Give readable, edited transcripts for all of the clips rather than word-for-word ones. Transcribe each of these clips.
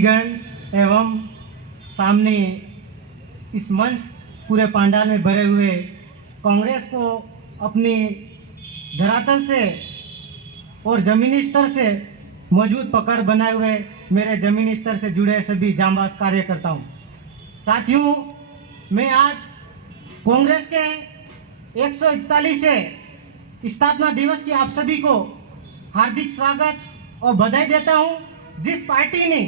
गण एवं सामने इस मंच पूरे पंडाल में भरे हुए कांग्रेस को अपनी धरातल से और ज़मीनी स्तर से मजबूत पकड़ बनाए हुए मेरे ज़मीनी स्तर से जुड़े सभी जांबाज कार्यकर्ताओं, साथियों, मैं आज कांग्रेस के 141वें स्थापना दिवस की आप सभी को हार्दिक स्वागत और बधाई देता हूं। जिस पार्टी ने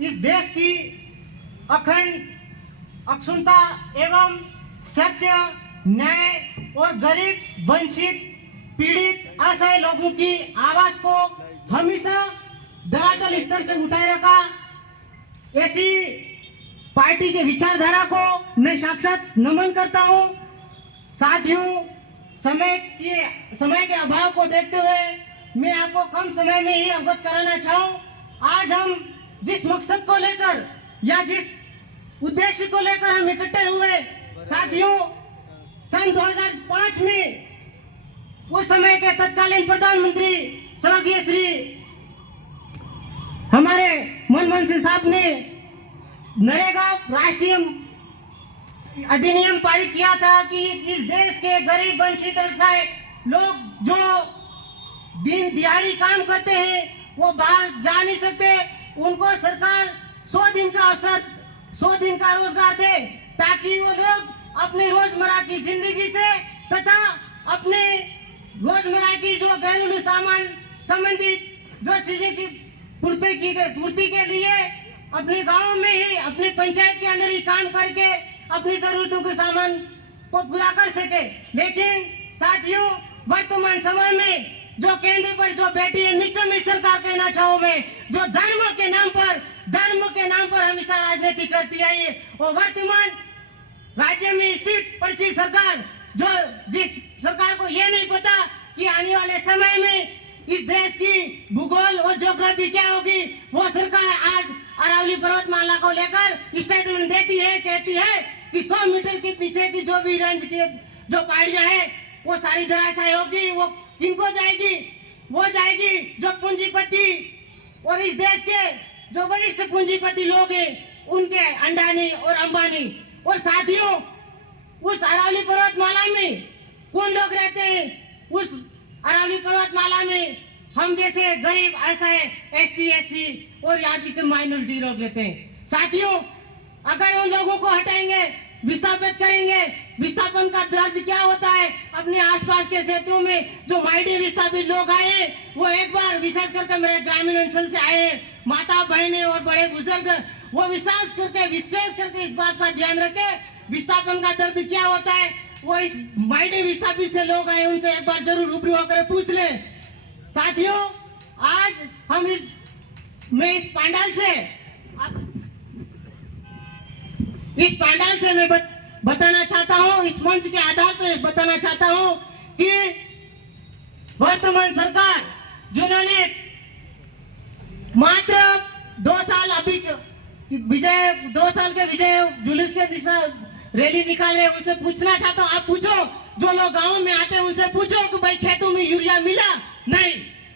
इस देश की अखंड अक्षुण्णता एवं सत्य, न्याय और गरीब, वंचित, पीड़ित, असहाय लोगों की आवाज को हमेशा धरातल स्तर से उठाए रखा, ऐसी पार्टी के विचारधारा को मैं साक्षात नमन करता हूं। साथियों, समय के अभाव को देखते हुए मैं आपको कम समय में ही अवगत कराना चाहूं। आज हम जिस मकसद को लेकर या जिस उद्देश्य को लेकर हम इकट्ठे हुए, साथियों, सन 2005 में उस समय के तत्कालीन प्रधानमंत्री स्वर्गीय श्री हमारे मनमोहन सिंह साहब ने नरेगा राष्ट्रीय अधिनियम पारित किया था कि इस देश के गरीब, वंचित, असहाय लोग जो दिन दिहाड़ी काम करते हैं, वो बाहर जा नहीं सकते, उनको सरकार 100 दिन का अवसर, 100 दिन का रोजगार दे, ताकि वो लोग अपनी रोजमर्रा की जिंदगी से तथा अपने रोजमर्रा की जो घरेलू सामान संबंधित जो चीजें की पूर्ति के लिए अपने गांव में ही, अपने पंचायत के अंदर ही काम करके अपनी जरूरतों के सामान को पूरा कर सके। लेकिन साथियों, वर्तमान समय में जो केंद्र पर जो बैठी है निकम्मी सरकार कहना चाहूं मैं, जो धर्म के नाम पर हमेशा राजनीति करती आई है, और वर्तमान राज्य में स्थित पड़ी सरकार, जो जिस सरकार को ये नहीं पता कि आने वाले समय में इस देश की भूगोल और ज्योग्राफी क्या होगी, वो सरकार आज अरावली पर्वतमाला को लेकर स्टेटमेंट देती है, कहती है कि 100 मीटर के पीछे की जो भी रेंज की जो पहाड़ियां हैं वो सारी धराशायी होगी। वो किनको जाएगी? वो जाएगी जो पूंजीपति और इस देश के जो वरिष्ठ पूंजीपति लोग हैं, उनके अंडानी और अंबानी। और साथियों, उस अरावली पर्वतमाला में कौन लोग रहते हैं? उस अरावली पर्वतमाला में हम जैसे गरीब, असहाय, एसटी, एससी और आदि के माइनॉरिटी लोग रहते हैं। साथियों, अगर उन लोगों को हटाएंगे, विस्थापित करेंगे, विस्थापन का दर्ज क्या होता है? अपने आसपास के क्षेत्रों में जो माइडी विस्थापित लोग आए हैं, वो एक बार विशेष करके मेरे ग्रामीण अंचल से आए हैं, माता बहनें और बड़े बुजुर्ग, वो विशेष करके इस बात का ध्यान रखे विस्थापन का दर्द क्या होता है। वो इस माइडी विस्थापित से लोग आए, उनसे एक बार जरूर रूबरू होकर पूछ लें। साथियों, आज हम इस पंडाल से मैं बताना चाहता हूं, इस मंच के आधार पर बताना चाहता हूं कि वर्तमान सरकार जिन्होंने मात्र 2 साल अभी 2 साल के विजय जुलूस के दिशा रैली निकाले, उनसे पूछना चाहता हूं, आप पूछो, जो लोग गांव में आते हैं उनसे पूछो कि भाई खेतों में यूरिया मिला? नहीं।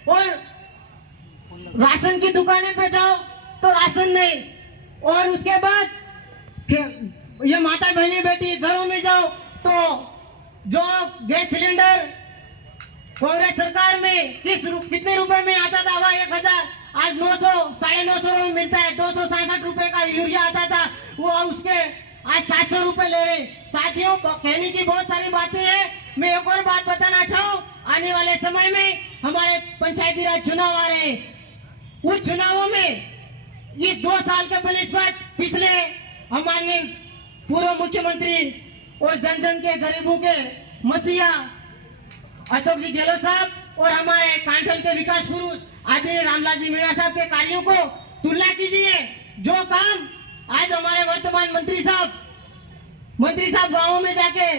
और राशन की दुकानें पे जाओ तो राशन नहीं। और उसके बाद ये माता बहनी बेटी घरों में जाओ तो जो गैस सिलेंडर कांग्रेस सरकार में कितने रुपए में आता था, वह 1000, आज 900, 950 में मिलता है। 267 रुपए का यूरिया आता था, वो उसके आज 700 रुपए ले रहे। साथियों, कहने की बहुत सारी बातें हैं। मैं एक और बात बताना चाहूँ, आने वाले समय में हमारे पंचायती राज चुनाव आ रहे हैं। उस चुनावों में इस 2 साल के बनिस्बत पिछले हमारे पूर्व मुख्यमंत्री और जन जन के गरीबों के मसीहा अशोक जी गहलोत साहब और हमारे कांठल के विकास पुरुष आदरणीय रामलाल जी मीणा साहब के कार्यों को तुलना कीजिए। जो काम आज हमारे वर्तमान मंत्री साहब गांवों में जाके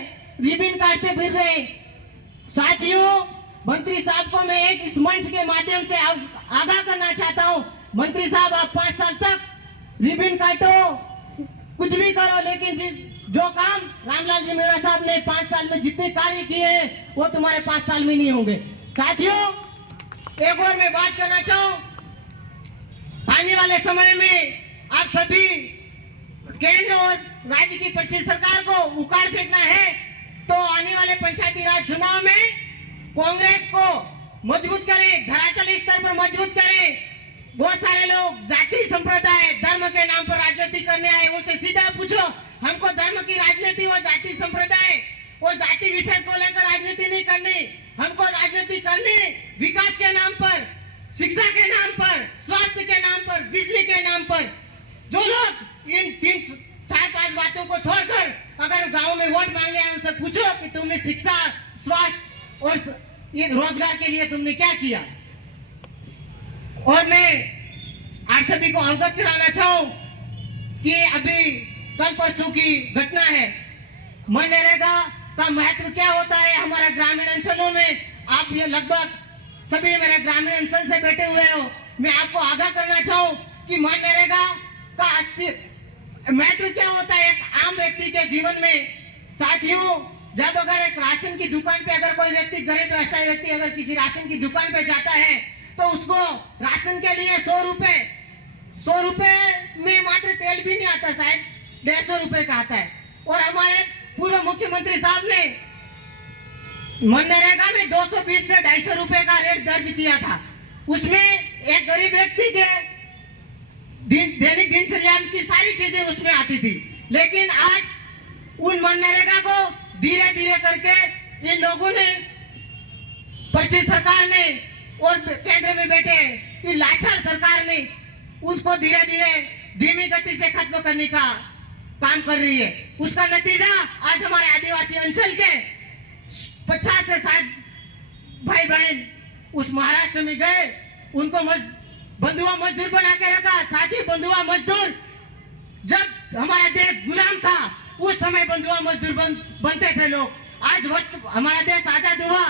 रिबन काटते फिर रहे। साथियों, मंत्री साहब को मैं एक इस मंच के माध्यम से आगाह करना चाहता हूं, मंत्री साहब, आप 5 साल तक रिबन काटो, कुछ भी करो, लेकिन जो काम रामलाल जी मीणा साहब ने 5 साल में जितने कार्य किए हैं वो तुम्हारे 5 साल में नहीं होंगे। साथियों, एक और मैं बात करना चाहूं, आने वाले समय में आप सभी केंद्र और राज्य की परिषद सरकार को उखाड़ फेंकना है तो आने वाले पंचायती राज चुनाव में कांग्रेस को मजबूत करें, धरातल स्तर पर मजबूत करें। बहुत सारे लोग जाति संप्रदाय धर्म के नाम पर राजनीति करने आए, उनसे सीधा पूछो, हमको धर्म की राजनीति और जाति संप्रदाय और जाति विशेष को लेकर राजनीति नहीं करनी, हमको राजनीति करनी विकास के नाम पर, शिक्षा के नाम पर, स्वास्थ्य के नाम पर, बिजली के नाम पर। जो लोग इन 3-4-5 बातों को छोड़कर अगर गांव में वोट मांगे हैं, उनसे पूछो कि तुमने शिक्षा, स्वास्थ्य और ये रोजगार के लिए तुमने क्या किया। और मैं आप सभी को अवगत कराना चाहूं कि अभी कल परसों की घटना है, मनरेगा का महत्व क्या होता है हमारे ग्रामीण अंचलों में। आप ये लगभग सभी मेरे ग्रामीण अंचल से बैठे हुए हो, मैं आपको आगाह करना चाहूं कि मनरेगा का महत्व क्या होता है एक आम व्यक्ति के जीवन में। साथियों, जब अगर एक राशन की दुकान पे अगर कोई व्यक्ति गरीब ऐसा व्यक्ति अगर किसी राशन की दुकान पे जाता है तो उसको राशन के लिए 100 रुपए में मात्र तेल भी नहीं आता, शायद 150 रुपए का आता है। और हमारे पूर्व मुख्यमंत्री साहब ने मनरेगा में 220 से 250 रुपए का रेट दर्ज किया था। उसमें एक गरीब व्यक्ति के दैनिक दिनचर्या की सारी चीजें उसमें आती थी। लेकिन आज उन मनरेगा को धीरे धीरे करके इन लोगों ने, परिषद सरकार ने और केंद्र में बैठे ये लाचार सरकार ने उसको धीरे धीरे धीमी गति से खत्म करने का काम कर रही है। उसका नतीजा आज हमारे आदिवासी अंचल के 50 से 60 भाई बहन उस महाराष्ट्र में गए, उनको बंधुआ मजदूर बना के रखा। साथ ही बंधुआ मजदूर, जब हमारा देश गुलाम था उस समय बंधुआ मजदूर बनते थे लोग। आज वक्त हमारा देश आजाद हुआ,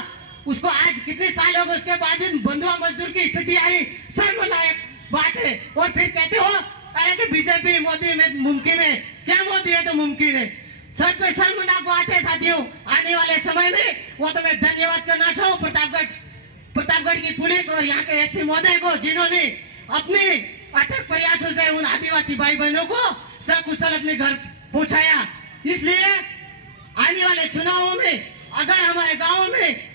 उसको आज कितने साल हो गए, उसके बाद बंधुआ मजदूर की स्थिति आई, शर्मनाक बात है। और फिर कहते हो अरे कि बीजेपी मोदी में मुमकिन है, क्या मोदी है तो मुमकिन है। सर पे शर्मनाक बात है साथियों। आने वाले समय में वो तो मैं धन्यवाद करना चाहूँ प्रतापगढ़ की पुलिस और यहाँ के एसपी महोदय को, जिन्होंने अपने अथक प्रयासों से उन आदिवासी भाई बहनों को सकुशल अपने घर पहुंचाया। इसलिए आने वाले चुनावों में अगर हमारे गाँव में